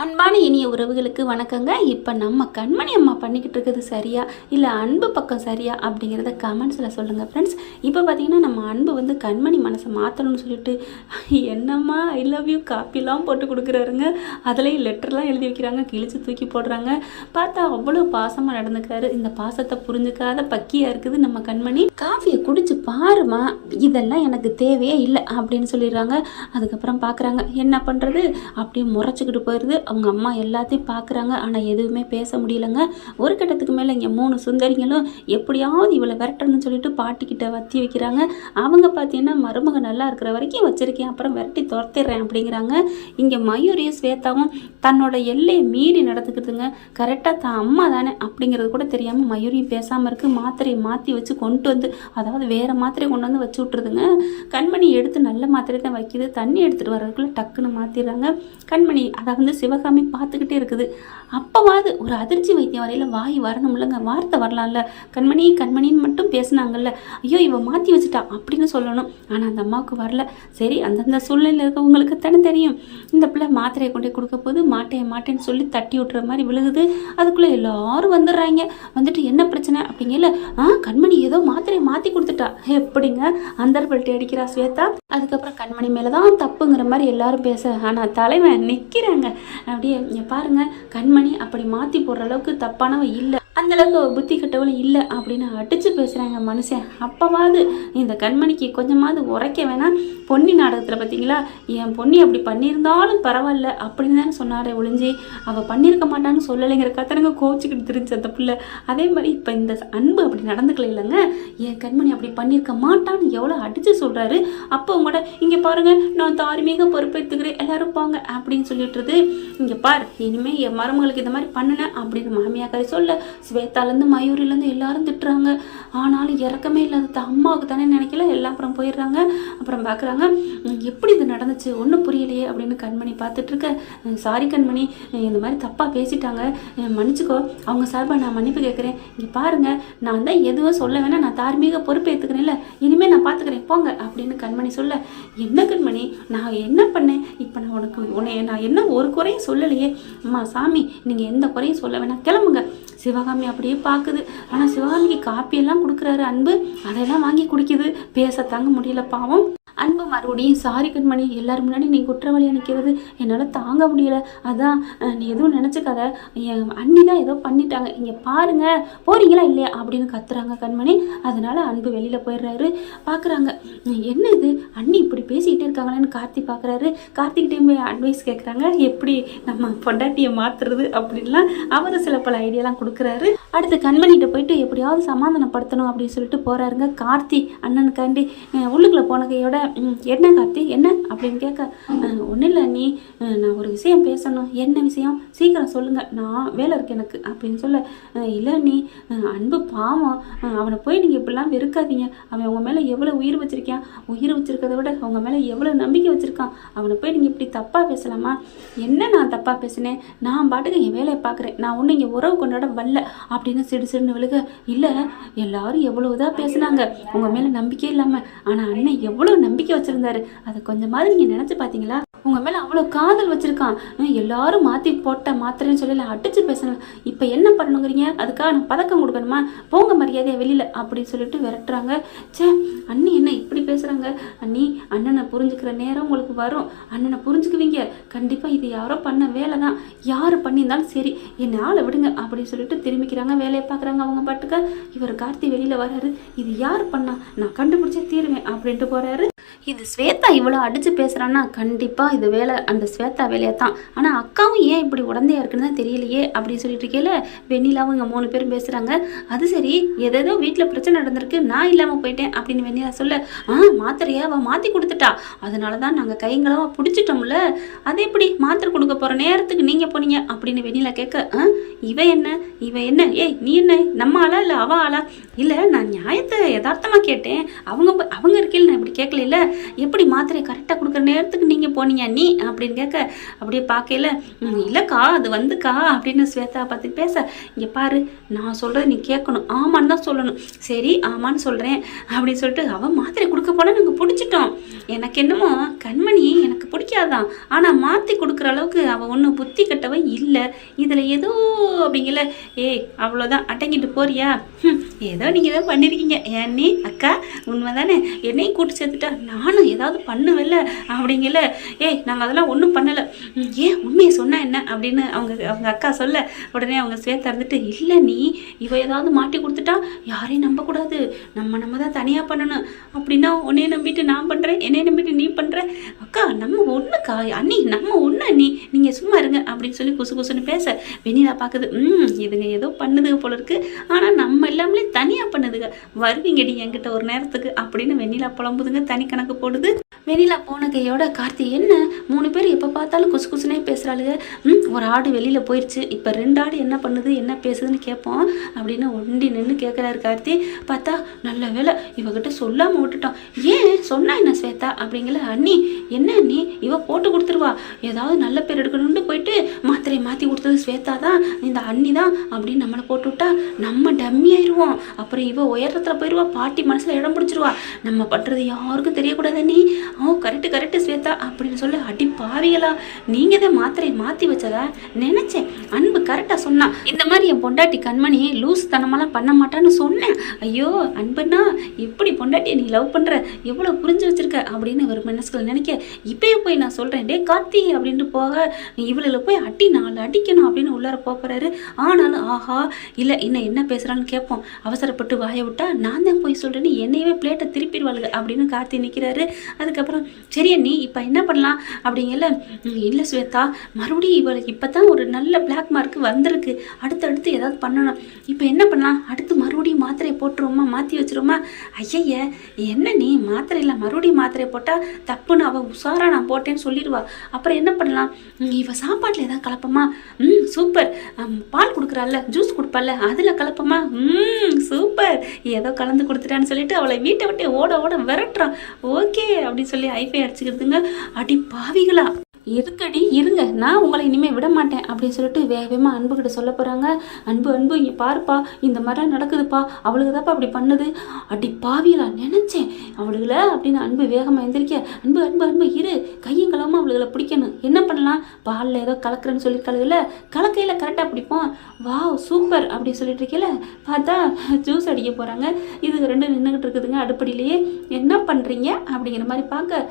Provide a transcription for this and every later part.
அன்பான இனிய உறவுகளுக்கு வணக்கங்க. இப்போ நம்ம கண்மணி அம்மா பண்ணிக்கிட்டு இருக்கிறது சரியா இல்லை அன்பு பக்கம் சரியா அப்படிங்கிறத கமெண்ட்ஸில் சொல்லுங்கள் ஃப்ரெண்ட்ஸ். இப்போ பார்த்தீங்கன்னா நம்ம அன்பு வந்து கண்மணி மனசை மாற்றணும்னு சொல்லிட்டு என்னம்மா ஐ லவ் யூ காப்பிலாம் போட்டு கொடுக்குறாருங்க. அதுலேயும் லெட்டர்லாம் எழுதி வைக்கிறாங்க, கிழிச்சு தூக்கி போடுறாங்க. பார்த்தா அவ்வளோ பாசமாக நடந்துக்கிறாரு. இந்த பாசத்தை புரிஞ்சுக்காத பக்கியாக இருக்குது நம்ம கண்மணி. காஃபியை குடிச்சு பாருமா, இதெல்லாம் எனக்கு தேவையே இல்லை அப்படின்னு சொல்லிடுறாங்க. அதுக்கப்புறம் பார்க்குறாங்க என்ன பண்ணுறது, அப்படியே முறைச்சிக்கிட்டு போயிடுது. அவங்க அம்மா எல்லாத்தையும் பார்க்குறாங்க, ஆனால் எதுவுமே பேச முடியலங்க. ஒரு கட்டத்துக்கு மேலே இங்கே 3 சுந்தரிங்களும் எப்படியாவது இவளை விரட்டணும்னு சொல்லிட்டு பாட்டிக்கிட்ட வத்தி வைக்கிறாங்க. அவங்க பார்த்தீங்கன்னா மருமக நல்லா இருக்கிற வரைக்கும் வச்சிருக்கேன், அப்புறம் விரட்டி துரத்திடுறேன் அப்படிங்கிறாங்க. இங்கே மயூரியும் ஸ்வேதாவும் தன்னோட எல்லையை மீறி நடந்துக்குதுங்க. கரெக்டாக தான் அம்மா தானே அப்படிங்கிறது கூட தெரியாமல் மயூரியும் பேசாமல் இருக்குது. மாத்திரையை மாற்றி வச்சு கொண்டு வந்து, அதாவது வேறு மாத்திரையை கொண்டு வந்து வச்சு விட்ருதுங்க. கண்மணி எடுத்து நல்ல மாத்திரை தான் வைக்கிது, தண்ணி எடுத்துகிட்டு வர்றதுக்குள்ளே டக்குன்னு மாற்றிடுறாங்க. கண்மணி அதை வந்து சிவகாமி பார்த்துக்கிட்டே இருக்குது. அப்போவாது ஒரு அதிர்ச்சி வைத்தியம் வரையில் வாய் வரணும்லங்க, வார்த்தை வரலாம்ல. கண்மணி கண்மணின்னு மட்டும் பேசினாங்கல்ல, ஐயோ இவ மாற்றி வச்சுட்டா அப்படின்னு சொல்லணும். ஆனால் அந்த அம்மாவுக்கு வரல. சரி, அந்தந்த சூழ்நிலையில் இருக்கவங்களுக்கு தானே தெரியும். இந்த பிள்ளை மாத்திரையை கொண்டே கொடுக்க போது மாட்டேன்னு சொல்லி தட்டி விட்டுற மாதிரி விழுகுது. அதுக்குள்ளே எல்லாரும் வந்துடுறாங்க. வந்துட்டு என்ன பிரச்சனை அப்படிங்கல, கண்மணி ஏதோ மாத்திரையை மாற்றி கொடுத்துட்டா. எப்படிங்க அந்தர்பல்ட்டி அடிக்கிறா ஸ்வேதா. அதுக்கப்புறம் கண்மணி மேலே தான் தப்புங்கிற மாதிரி எல்லாரும் பேச, ஆனால் தலைவன் நிற்கிறாங்க. அப்படியே பாருங்க, கண்மணி அப்படி மாற்றி போடுற அளவுக்கு தப்பானவ இல்லை, அந்தளவுக்கு புத்தி கட்டவளும் இல்லை அப்படின்னு அடித்து பேசுகிறாங்க மனுஷன். அப்போவாது இந்த கண்மணிக்கு கொஞ்சமாவது உரைக்க வேணாம். பொன்னி நாடகத்தில் பார்த்தீங்களா, என் பொன்னி அப்படி பண்ணியிருந்தாலும் பரவாயில்ல அப்படின்னு தானே சொன்னாரே ஒழிஞ்சி அவள் பண்ணியிருக்க மாட்டான்னு சொல்லலைங்கிற கத்தனங்க கோச்சிக்கிட்டு திருந்துச்சு அந்த பிள்ளை. அதே மாதிரி இப்போ இந்த அன்பு அப்படி நடந்துக்கல இல்லைங்க, என் கண்மணி அப்படி பண்ணியிருக்க மாட்டான்னு எவ்வளோ அடித்து சொல்கிறாரு. அப்போ உங்களோட இங்கே பாருங்கள், நான் தார்மீக பொறுப்பேற்றுக்கிறேன், எல்லாரும் போங்க அப்படின்னு சொல்லிட்டுருது. இங்கே பார், இனிமேல் என் மருமகளுக்கு இந்த மாதிரி பண்ணினேன் அப்படின்னு மாமியாக்காரி சொல்ல, ஸ்வேதாலேருந்து மயூரிலேருந்து எல்லாரும் திட்டுறாங்க. ஆனாலும் இறக்கமே இல்லாத அம்மாவுக்கு தானே நினைக்கல. எல்லாம் அப்புறம் போயிடுறாங்க. அப்புறம் பார்க்குறாங்க எப்படி இது நடந்துச்சு ஒன்றும் புரியலையே அப்படின்னு கண்மணி பார்த்துட்ருக்க. சாரி கண்மணி, இந்த மாதிரி தப்பாக பேசிட்டாங்க, மன்னிச்சுக்கோ, அவங்க சார்பாக நான் மன்னிப்பு கேட்குறேன். இங்கே பாருங்கள், நான் தான் எதுவும் சொல்ல வேணாம், நான் தார்மீக பொறுப்பு ஏற்றுக்கிறேன்ல, இனிமேல் நான் பார்த்துக்கிறேன் போங்க அப்படின்னு கண்மணி சொல்ல, என்ன கண்மணி நான் என்ன பண்ணேன், இப்போ நான் உன்னை நான் என்ன ஒரு குறையும் சொல்லலையே. அம்மா சாமி, நீங்கள் எந்த குறையும் சொல்ல வேணாம், கிளம்புங்க. சிவகாமி அப்படியே பார்க்குது. ஆனால் சிவகாமிக்கு காப்பியெல்லாம் கொடுக்குறாரு அன்பு, அதெல்லாம் வாங்கி குடிக்குது. பேச தாங்க முடியல பாவம். அன்பு மறுபடியும் சாரி கண்மணி, எல்லாரும் முன்னாடி நீ குற்றவாளியாக நிற்கிறது என்னால் தாங்க முடியலை, அதான் நீ எதுவும் நினச்சிக்காத, என் அண்ணி தான் ஏதோ பண்ணிட்டாங்க, இங்கே பாருங்கள் போகிறீங்களா இல்லையா அப்படின்னு கத்துறாங்க கண்மணி. அதனால் அன்பு வெளியில் போயிடுறாரு. பார்க்குறாங்க என்ன இது அண்ணி இப்படி பேசிக்கிட்டே இருக்காங்களேன்னு கார்த்தி பார்க்குறாரு. கார்த்திகிட்டையும் போய் அட்வைஸ் கேட்குறாங்க, எப்படி நம்ம பொண்டாட்டியை மாற்றுறது அப்படின்லாம் அவர் சில பல ஐடியாலாம் கொடுக்குறாரு. அடுத்து கண்மணிகிட்ட போயிட்டு எப்படியாவது சமாதானப்படுத்தணும் அப்படின்னு சொல்லிட்டு போகிறாருங்க. கார்த்தி அண்ணனுக்காண்டி உள்ளுக்குள்ளே போன கையோட, என்ன கார்த்தி என்ன அப்படின்னு கேட்க, ஒன்றும் இல்லை நீ, நான் ஒரு விஷயம் பேசணும். என்ன விஷயம், சீக்கிரம் சொல்லுங்கள், நான் வேலை இருக்கு எனக்கு அப்படின்னு சொல்ல, இல்லை நீ அன்பு பாவம், அவனை போய் நீங்கள் இப்படிலாம் வெறுக்காதீங்க, அவன் உங்கள் மேலே எவ்வளோ உயிர் வச்சுருக்கான், உயிர் வச்சுருக்கதை விட அவங்க மேலே எவ்வளோ நம்பிக்கை வச்சுருக்கான், அவனை போய் நீங்கள் இப்படி தப்பாக பேசலாமா. என்ன நான் தப்பாக பேசினேன், நான் பாட்டுக்கு என் வேலையை பார்க்குறேன், நான் ஒன்றும் இங்கே உறவு கொண்டாட வரல அப்படின்னு சிடுசிடுன்னு விழுக, இல்லை எல்லாரும் எவ்வளோ இதாக பேசுனாங்க உங்கள் மேலே நம்பிக்கை இல்லாமல், ஆனால் அண்ணன் எவ்வளோ நம்பிக்கை வச்சுருந்தாரு, அதை கொஞ்சமாவது நீங்கள் நினச்சி பார்த்தீங்களா, உங்கள் மேலே அவ்வளோ காதல் வச்சுருக்கான், எல்லாரும் மாற்றி போட்ட மாத்திரைன்னு சொல்லி அடித்து பேசணும், இப்போ என்ன பண்ணணுங்கிறீங்க, அதுக்காக நான் பதக்கம் கொடுக்கணுமா, போங்க மரியாதையாக வெளியில் அப்படின்னு சொல்லிட்டு விரட்டுறாங்க. சே அண்ணி என்ன இப்படி பேசுகிறாங்க, அண்ணி அண்ணனை புரிஞ்சுக்கிற நேரம் உங்களுக்கு வரும், அண்ணனை புரிஞ்சுக்குவீங்க கண்டிப்பாக, இது யாரோ பண்ண வேலை தான், யார் பண்ணியிருந்தாலும் சரி என்னை ஆளை விடுங்க அப்படின்னு சொல்லிட்டு திரும்பிக்கிறாங்க. வேலையை பார்க்குறாங்க அவங்க பாட்டுக்க. இவர் கார்த்தி வெளியில் வராரு, இது யார் பண்ணா, நான் கண்டுபிடிச்சே தீருவேன் அப்படின்ட்டு போகிறாரு. இது ஸ்வேதா இவ்வளோ அடித்து பேசுகிறான்னா கண்டிப்பாக இது வேலை அந்த ஸ்வேதா வேலையை தான். ஆனால் அக்காவும் ஏன் இப்படி உடந்தையா இருக்குன்னு தான் தெரியலையே அப்படின்னு சொல்லிட்டு இருக்கேல. வெண்ணிலாவும் இங்கே 3 பேரும் பேசுகிறாங்க. அது சரி, ஏதேதோ வீட்டில் பிரச்சனை நடந்திருக்கு, நான் இல்லாமல் போயிட்டேன் அப்படின்னு வெண்ணிலா சொல்ல, மாத்திரையை அவள் மாற்றி கொடுத்துட்டா, அதனால தான் நாங்கள் கைங்களமாக பிடிச்சிட்டோம்ல, அது எப்படி மாத்திரை கொடுக்க போகிற நேரத்துக்கு நீங்கள் போனீங்க அப்படின்னு வெண்ணிலா கேட்க, இவன் என்ன ஏய் நீ என்ன நம்ம ஆளா இல்லை அவ ஆளா, இல்லை நான் நியாயத்தை யதார்த்தமாக கேட்டேன், அவங்க இருக்கையில் நான் இப்படி கேட்கல, எப்படி மாத்திரை கரெக்டாக கொடுக்குற நேரத்துக்கு நீங்கள் போனீங்க அண்ணி அப்படின்னு கேட்க, அப்படியே பார்க்கல இல்லைக்கா அது வந்துக்கா அப்படின்னு ஸ்வேதா பார்த்து பேச, இங்கே பாரு நான் சொல்கிறத நீ கேட்கணும், ஆமான்னு தான் சொல்லணும். சரி ஆமான்னு சொல்கிறேன் அப்படின்னு சொல்லிட்டு அவன் மாத்திரை கொடுக்க போனால் நாங்கள் பிடிச்சிட்டோம். எனக்கு என்னமோ கண்மணி எனக்கு பிடிக்காதான், ஆனால் மாற்றி கொடுக்குற அளவுக்கு அவள் ஒன்றும் புத்தி கட்டவ இல்லை. இதில் ஏதோ அப்படிங்கல, ஏய் அவ்வளோதான் அடங்கிட்டு போறியா, ஏதோ நீங்கள் தான் பண்ணியிருக்கீங்க ஏன்னி அக்கா உண்மை தானே, என்னையும் கூட்டு சேர்த்துட்டா நானும் ஏதாவது பண்ணுவேல்ல அப்படிங்கல, ஏய் நாங்கள் அதெல்லாம் ஒன்றும் பண்ணலை, ஏன் உண்மையை சொன்னா என்ன அப்படின்னு அவங்க அக்கா சொல்ல, உடனே அவங்க ஸ்வேதா இருந்துட்டு, இல்லை நீ இவ ஏதாவது மாட்டி கொடுத்துட்டா யாரையும் நம்பக்கூடாது, நம்ம தான் தனியாக பண்ணணும், அப்படின்னா உன்னைய நம்பிட்டு நான் பண்ணுறேன், என்னைய நம்பிட்டு நீ பண்ணுற, அக்கா நம்ம ஒன்றுக்கா அண்ணி நம்ம ஒன்று அண்ணி நீங்கள் சும்மா இருங்க அப்படின்னு சொல்லி குசு குசுன்னு பேச, வெண்ணிலா பார்க்குது இதுங்க ஏதோ பண்ணுதுங்க போல இருக்கு, ஆனால் நம்ம எல்லாமே தனியாக பண்ணுதுங்க, வருவீங்கடி என்கிட்ட ஒரு நேரத்துக்கு அப்படின்னு வெண்ணிலா புலம்புதுங்க, தனி கணக்கு போடுது. வெளியில் போன கையோட கார்த்தி என்ன 3 பேர் எப்போ பார்த்தாலும் குசு குசுனே பேசுகிறாளுங்க, ஒரு ஆடு வெளியில் போயிடுச்சு, இப்போ 2 ஆடு என்ன பண்ணுது என்ன பேசுதுன்னு கேட்போம் அப்படின்னு ஒண்டி நின்று கேட்குறாரு கார்த்தி. பார்த்தா நல்ல வேலை இவகிட்ட சொல்லாமல் விட்டுட்டோம், ஏன் சொன்னா என்ன ஸ்வேதா அப்படிங்கல, அண்ணி என்ன அண்ணி இவ போட்டு கொடுத்துருவா, ஏதாவது நல்ல பேர் எடுக்கணும்னு போயிட்டு மாத்திரையை மாற்றி கொடுத்தது ஸ்வேதா தான், இந்த அண்ணி தான் அப்படின்னு நம்மளை போட்டு விட்டா நம்ம டம்மி ஆயிடுவோம், அப்புறம் இவ உயரத்தில் போயிடுவா, பாட்டி மனசில் இடம் பிடிச்சிருவா, நம்ம பண்ணுறது யாருக்கும் தெரியக்கூடாது அண்ணி. கரெக்டு ஸ்வேதா அப்படின்னு சொல்ல, அடி பாவிகளா நீங்கள் தான் மாத்திரையை மாற்றி வச்சதா நினச்சேன், அன்பு கரெக்டாக சொன்னா, இந்த மாதிரி என் பொண்டாட்டி கண்மணி லூஸ் தனமெல்லாம் பண்ண மாட்டான்னு சொன்னேன், ஐயோ அன்புன்னா எப்படி பொண்டாட்டியை நீ லவ் பண்ணுற எவ்வளோ புரிஞ்சு வச்சிருக்க அப்படின்னு ஒரு மனசுக்குள்ள நினைக்க, இப்பயே போய் நான் சொல்கிறேன் டே கார்த்தி அப்படின்ட்டு போக, இவளில் போய் அடி 4 அடிக்கணும் அப்படின்னு உள்ளார போகிறாரு. ஆனாலும் ஆஹா இல்லை இன்னும் என்ன பேசுகிறான்னு கேட்போம், அவசரப்பட்டு வாயை விட்டா நான் தான் போய் சொல்கிறேன்னு என்னையவே பிளேட்டை திருப்பிடுவாளுங்க அப்படின்னு கார்த்தி நிற்கிறாரு. அதுக்கப்புறம் சரி நீ இப்போ என்ன பண்ணலாம் அப்படிங்கல, இல்லை ஸ்வேதா மறுபடியும் இவளுக்கு இப்போ தான் ஒரு நல்ல பிளாக் மார்க் வந்திருக்கு, அடுத்தடுத்து ஏதாவது பண்ணணும், இப்போ என்ன பண்ணலாம், அடுத்து மறுபடியும் மாத்திரையை போட்டுருவோமா மாற்றி வச்சிருவோமா, ஐய என்ன நீ மாத்திரையில் மறுபடியும் மாத்திரையை போட்டால் தப்புன்னு அவள் உஷாராக நான் போட்டேன்னு சொல்லிடுவா, அப்புறம் என்ன பண்ணலாம், இவ சாப்பாட்டில் ஏதாவது கலப்பமா, சூப்பர், பால் கொடுக்குறாள்ல ஜூஸ் கொடுப்பால அதில் கலப்பமா, சூப்பர் ஏதோ கலந்து கொடுத்துட்டான்னு சொல்லிட்டு அவளை வீட்டை விட்டு ஓட விரட்டுறான், ஓகே அப்படின்னு சொல்லி ஐஃபை அடிச்சுக்கிறதுங்க. அடி பாவிகளா இருக்கடி இருங்க, நான் உங்களை இனிமேல் விட மாட்டேன் அப்படின்னு சொல்லிட்டு வேகமாக அன்புக்கிட்ட சொல்ல போகிறாங்க. அன்பு இங்கே பாருப்பா இந்த மாதிரிலாம் நடக்குதுப்பா, அவளுக்கு தான்ப்பா அப்படி பண்ணுது, அடி பாவிகளா நினச்சேன் அவளுகளை அப்படின்னு அன்பு வேகமாக எழுந்திரிக்க, அன்பு இரு கையும் கலவமாக அவளுகளை பிடிக்கணும், என்ன பண்ணலாம், பாலில் ஏதோ கலக்குறேன்னு சொல்லியிருக்காளுல, கலக்கையில் கரெக்டாக பிடிப்போம், வாவ் சூப்பர் அப்படின்னு சொல்லிட்டு இருக்கல, பார்த்தா ஜூஸ் அடிக்க போகிறாங்க. இதுக்கு 2 நின்றுக்கிட்டு இருக்குதுங்க அடுப்படியிலேயே, என்ன பண்ணுறீங்க அப்படிங்கிற மாதிரி பார்க்க,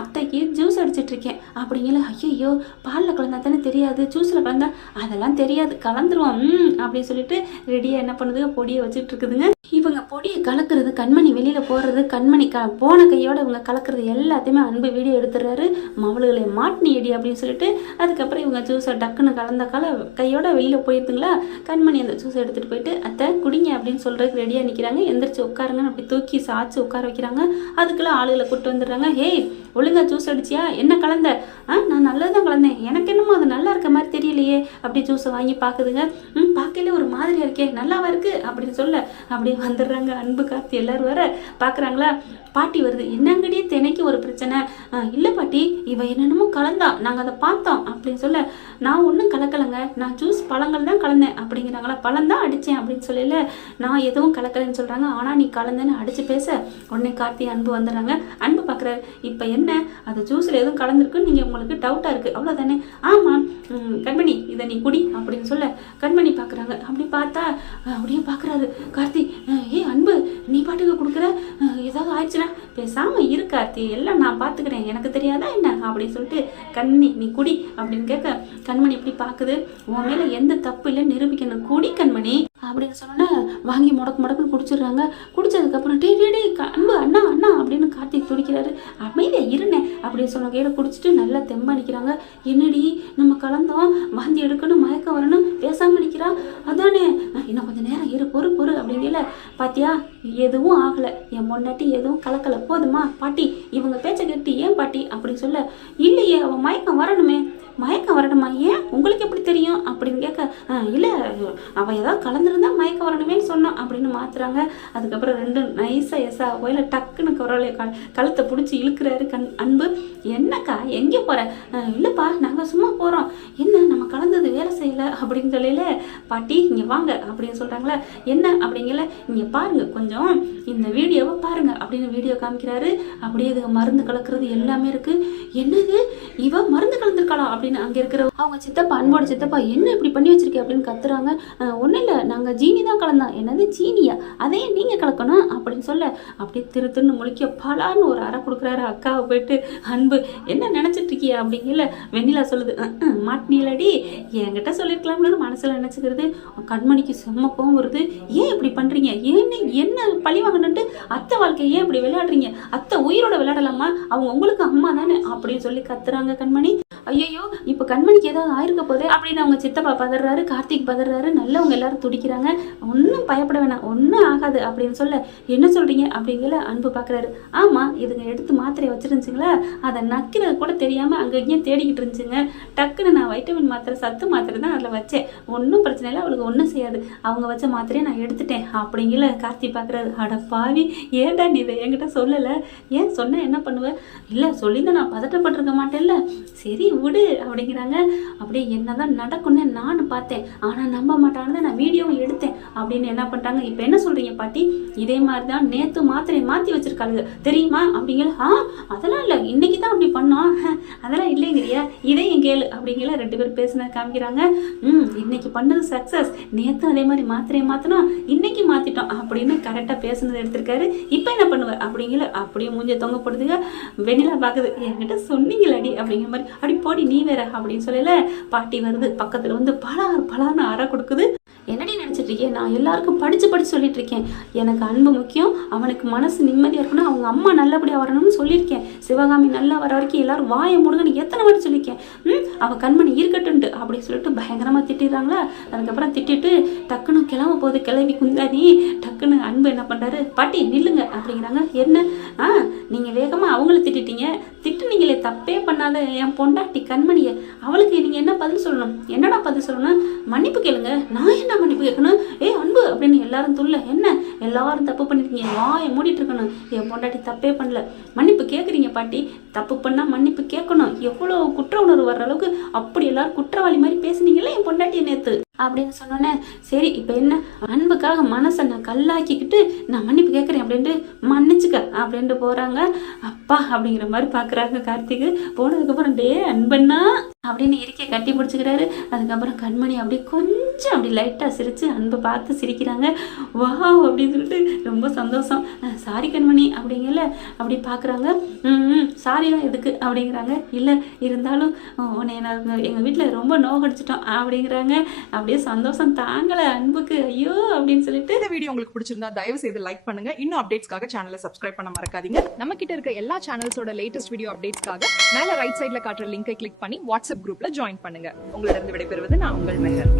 அத்தைக்கு ஜூஸ் அடிச்சிட்ருக்கேன் அப்படிங்கல, ஐயோ பாலில் கலந்தா தானே தெரியாது, ஜூஸில் கலந்தா அதெல்லாம் தெரியாது கலந்துருவோம் அப்படின்னு சொல்லிட்டு ரெடியாக என்ன பண்ணுதுங்க பொடியை வச்சுட்டு இருக்குதுங்க. இவங்க பொடியை கலக்கிறது, கண்மணி வெளியில் போடுறது, கண்மணி போன கையோட இவங்க கலக்கிறது எல்லாத்தையுமே அன்பு வீடியோ எடுத்துடுறாரு. மவளுகளை மாட்டினி எடி அப்படின்னு சொல்லிட்டு அதுக்கப்புறம் இவங்க ஜூஸை டக்குன்னு கலந்த கையோட வெளியில் போயிருந்துங்களா, கண்மணி அந்த ஜூஸை எடுத்துகிட்டு போயிட்டு அத்தை குடிங்க அப்படின்னு சொல்கிறதுக்கு ரெடியாக நிற்கிறாங்க. எந்திரிச்சு உட்காருங்கன்னு அப்படி தூக்கி சாய்ச்சி உட்கார வைக்கிறாங்க. அதுக்குள்ள ஆளுகளை கூப்பிட்டு வந்துடுறாங்க. ஹேய் ஒழுங்கா ஜூஸ் அடிச்சியா, என்ன கலந்த, நான் நல்லது தான் கலந்தேன், எனக்கு என்னமோ அது நல்லா இருக்க மாதிரி தெரியலையே அப்படி ஜூஸை வாங்கி பார்க்குதுங்க. பார்க்கல ஒரு மாதிரியா இருக்கே, நல்லாவா இருக்கு அப்படின்னு சொல்ல அப்படியே வந்துடுறாங்க. அன்பு கார்த்தி எல்லாரும் வர பார்க்குறாங்களா, பாட்டி வருது, என்னங்கடியே தினைக்கு ஒரு பிரச்சனை, இல்லை பாட்டி இவ என்னென்னமோ கலந்தா நாங்கள் அதை பார்த்தோம் அப்படின்னு சொல்ல, நான் ஒன்றும் கலக்கலைங்க, நான் ஜூஸ் பழங்கள் தான் கலந்தேன் அப்படிங்கிறாங்களா, பழம் தான் அடித்தேன் அப்படின்னு சொல்லல, நான் எதுவும் கலக்கலைன்னு சொல்கிறாங்க. ஆனால் நீ கலந்தேன்னு அடித்து பேச உடனே கார்த்தி அன்பு வந்துடுறாங்க. அன்பு பார்க்குறாரு, இப்போ என்ன அது ஜூஸில் எதுவும் கலந்துருக்குன்னு நீங்கள் உங்களுக்கு டவுட்டாக இருக்குது அவ்வளோதானே, ஆமாம் கண்மணி இதை நீ குடி அப்படின்னு சொல்ல கண்மணி பார்க்குறாங்க. அப்படி பார்த்தா அப்படியே பார்க்குறாரு கார்த்தி, அன்பு நீ பாட்டுக்கு கொடுக்குற, ஏதாவது ஆயிடுச்சுன்னா பேசாமல் இரு கார்த்தி, எல்லாம் நான் பார்த்துக்கிறேன், எனக்கு தெரியாதா என்ன அப்படின்னு சொல்லிட்டு கண்மணி நீ குடி அப்படின்னு கேட்க, கண்மணி இப்படி பார்க்குது, உன் மேலே எந்த தப்பு இல்லை நிரூபிக்கணும், குடி கண்மணி அப்படின்னு சொன்னோன்னா வாங்கி முடக்குன்னு குடிச்சிடுறாங்க. குடிச்சதுக்கப்புறம் டே அன்பு அண்ணா அப்படின்னு கார்த்திக் துடிக்கிறாரு. அமைதியாக இருந்தேன் அப்படின்னு சொன்ன கையில் குடிச்சிட்டு நல்லா தெம்பா நிற்கிறாங்க. என்னடி நம்ம கலந்தோம், வாந்தி எடுக்கணும், மயக்கம் வரணும், பேசாமல் நிற்கிறா, அதானே இன்னும் கொஞ்சம் நேரம் இரு பொறு அப்படிங்கல, பாத்தியா எதுவும் ஆகலை, என் பொண்டாட்டி எதுவும் கலக்கலை, போதுமா பாட்டி இவங்க பேச்சை கேட்டு ஏன் பாட்டி அப்படின்னு சொல்ல, இல்லையே அவன் மயக்கம் வரணுமே, மயக்கம் வரணுமா, ஏன் உங்களுக்கு எப்படி தெரியும் அப்படின்னு கேட்க, இல்லை அவள் ஏதாவது கலந்துருந்தா மயக்க வரணுமேன்னு சொன்னான் அப்படின்னு மாத்துறாங்க. அதுக்கப்புறம் ரெண்டும் நைஸாக எஸ்ஸா கோயில டக்குன்னு குரலைய கழுத்தை பிடிச்சி இழுக்கிறாரு அன்பு. என்னக்கா எங்கே போகிற? இல்லைப்பா நாங்கள் சும்மா போகிறோம். என்ன நம்ம கலந்தது வேலை செய்யலை அப்படின்னு சொல்லல, பாட்டி இங்கே வாங்க அப்படின்னு சொல்கிறாங்களே. என்ன அப்படிங்கல, இங்கே பாருங்க கொஞ்சம் இந்த வீடியோவை பாருங்க அப்படின்னு வீடியோ காமிக்கிறாரு. அப்படியே இது மருந்து கலக்கிறது எல்லாமே இருக்குது. என்னது இவ மருந்து கலந்துருக்காளா அப்படின்னு அங்கே இருக்கிற அவங்க சித்தப்பா, அன்போட சித்தப்பா, என்ன இப்படி பண்ணி வச்சிருக்கே அப்படின்னு கத்துறாங்க. ஒன்றும் இல்லை, நாங்கள் ஜீனி தான் கலந்தோம். என்னது ஜீனியா? அதையே நீங்கள் கலக்கணும் அப்படின்னு சொல்ல அப்படியே திருன்னு முழிக்க பலான்னு ஒரு அறை கொடுக்குறாரு. அக்காவை போயிட்டு, அன்பு என்ன நினச்சிட்டு இருக்கியா அப்படிங்கல. வெண்ணிலா சொல்லுது, மாட்டினீலடி, என்கிட்ட சொல்லியிருக்கலாம்னு மனசில் நினச்சிக்கிறது. கண்மணிக்கு செம்ம கோவம் வருது. ஏன் இப்படி பண்ணுறீங்க? என்ன பழி வாங்கணுன்ட்டு அத்தை வாழ்க்கையை ஏன் இப்படி விளையாடுறீங்க? அத்தை உயிரோட விளையாடலாமா? அவங்க உங்களுக்கு அம்மா தானே அப்படின்னு சொல்லி கத்துறாங்க கண்மணி. ஐயோ இப்போ கண்மணிக்கு ஏதாவது ஆயிருக்க போதே அப்படின்னு அவங்க சித்தப்பா பதறாரு, கார்த்திக் பதறாரு. நல்லவங்க எல்லாரும் துடிக்கிறாங்க. ஒன்றும் பயப்பட வேணாம், ஒன்றும் ஆகாது அப்படின்னு சொல்ல, என்ன சொல்கிறீங்க அப்படிங்கிற அன்பு பார்க்குறாரு. ஆமாம், இதுங்க எடுத்து மாத்திரையை வச்சுருந்துச்சுங்களா, அதை நக்கிறது கூட தெரியாமல் அங்கே இங்கேயும் தேடிக்கிட்டு இருந்துச்சுங்க. டக்குன்னு நான் வைட்டமின் மாத்திரை, சத்து மாத்திரை தான் அதில் வச்சேன். ஒன்றும் பிரச்சனை இல்லை, அவளுக்கு ஒன்றும் செய்யாது. அவங்க வச்ச மாத்திரையை நான் எடுத்துட்டேன் அப்படிங்கிற கார்த்திக் பார்க்குறாரு. அட பாவி, ஏன்டா நீ இதை என்கிட்ட சொல்லலை? ஏன் சொன்ன என்ன பண்ணுவேன்? இல்லை சொல்லிதான் நான் பதட்டப்பட்டிருக்க மாட்டேன்ல. சரி விடு அப்படிங்கிறாங்க. அப்படியே என்னதான் நடக்கும்னு நானும் பார்த்தேன், ஆனால் நம்ப மாட்டானதை நான் வீடியோவை எடுத்தேன் அப்படின்னு என்ன பண்ணிட்டாங்க. இப்போ என்ன சொல்கிறீங்க பாட்டி? இதே மாதிரி தான் நேற்று மாத்திரையை மாற்றி வச்சிருக்காளுங்க தெரியுமா அப்படிங்கிற. அதெல்லாம் இல்லை, இன்னைக்கு தான் அப்படி பண்ணோம். அதெல்லாம் இல்லைங்கிறியா? இதே என் கேளு அப்படிங்கிற ரெண்டு பேரும் பேசின காமிக்கிறாங்க. இன்னைக்கு பண்ணது சக்ஸஸ். நேற்று அதே மாதிரி மாத்திரையை மாற்றினோம், இன்னைக்கு மாற்றிட்டோம் அப்படின்னு கரெக்டாக பேசுனது எடுத்திருக்காரு. இப்போ என்ன பண்ணுவேன் அப்படிங்கிற. அப்படியே மூஞ்ச தொங்க போடுதுங்க. வெண்ணிலா பார்க்குது, என்கிட்ட சொன்னீங்களடி அப்படிங்கிற மாதிரி. அப்படி போடி நீ வேற அப்படின்னு சொல்லல. பாட்டி வருது, பக்கத்தில் வந்து பலான்னு அறை கொடுக்குது. என்னடி நினச்சிட்டு இருக்கேன்? நான் எல்லாருக்கும் படித்து சொல்லிட்டு இருக்கேன். எனக்கு அன்பு முக்கியம், அவனுக்கு மனசு நிம்மதியாக இருக்கணும், அவங்க அம்மா நல்லபடியாக வரணும்னு சொல்லியிருக்கேன். சிவகாமி நல்லா வர வரைக்கும் எல்லாரும் வாயை முடுங்கன்னு எத்தனை வாட்டி சொல்லியிருக்கேன். அவள் கண்மணி இருக்கட்டுன்ட்டு அப்படின்னு சொல்லிட்டு பயங்கரமாக திட்டிடுறாங்களா. அதுக்கப்புறம் திட்டிட்டு டக்குன்னு கிளம்ப போகுது கிளம்பி குந்தாடி. டக்குன்னு அன்பு என்ன பண்ணுறாரு, பாட்டி நில்லுங்க அப்படிங்கிறாங்க. என்ன? நீங்கள் வேகமாக அவங்கள திட்டிட்டீங்க. திட்டுனீங்களே, தப்பே பண்ணாத என் பொண்டாட்டி கண்மணியை, அவளுக்கு நீங்கள் என்ன பதில் சொல்லணும்? என்னடா பதில் சொல்லணும்? மன்னிப்பு கேளுங்க. நான் என்ன மன்னிப்பு கேட்கணும்? அன்பு அப்படின்னு எல்லாரும் துள்ள. என்ன எல்லாரும் தப்பு பண்ணிருக்கீங்க, வாயை மூடிட்டு இருக்கணும். என் பொண்டாட்டி தப்பே பண்ணல, மன்னிப்பு கேட்குறீங்க பாட்டி. தப்பு பண்ணால் மன்னிப்பு கேட்கணும். எவ்வளோ குற்ற உணர்வு வர்ற அளவுக்கு அப்படி எல்லாரும் குற்றவாளி மாதிரி பேசுனீங்களே என் பொண்டாட்டியை நேற்று அப்படின்னு சொன்னோன்னே, சரி இப்போ என்ன, அன்புக்காக மனசை நான் கல்லாக்கிக்கிட்டு நான் மன்னிப்பு கேட்குறேன் அப்படின்ட்டு மன்னிச்சுக்க அப்படின்ட்டு போகிறாங்க. அப்பா அப்படிங்கிற மாதிரி பார்க்குறாங்க கார்த்திக். போனதுக்கப்புறம் டே அன்பண்ணா அப்படின்னு இருக்கையை கட்டி பிடிச்சிக்கிறாரு. அதுக்கப்புறம் கண்மணி அப்படி கொஞ்சம் அப்படி லைட்டாக சிரித்து அன்பை பார்த்து சிரிக்கிறாங்க. வா அப்படின்னு சொல்லிட்டு ரொம்ப சந்தோஷம். சாரி கண்மணி அப்படிங்கல அப்படி பார்க்குறாங்க. சாரிலாம் எதுக்கு அப்படிங்கிறாங்க. இல்லை இருந்தாலும் உன்னை நான் எங்கள் வீட்டில் ரொம்ப நோகடிச்சிட்டோம் அப்படிங்கிறாங்க. அப்படியே சந்தோஷம் தாங்கலை அன்புக்கு. ஐயோ அப்படின்னு சொல்லிட்டு. இந்த வீடியோ உங்களுக்கு பிடிச்சிருந்தா தயவு செய்து லைக் பண்ணுங்க. இன்னும் அப்டேட்ஸ்க்காக சேனலை சப்ஸ்கிரைப் பண்ண மறக்காதீங்க. நம்ம கிட்ட இருக்க எல்லா சேனல்ஸோட லேட்டஸ்ட் வீடியோ அப்டேட்ஸ்க்காக மேல ரைட் சைட்ல காட்டுற லிங்கை கிளிக் பண்ணி வாட்ஸ்அப் குரூப்ல ஜாயின் பண்ணுங்க. உங்களிடம் விடைபெறுவது நான் உங்கள் மெஹர்.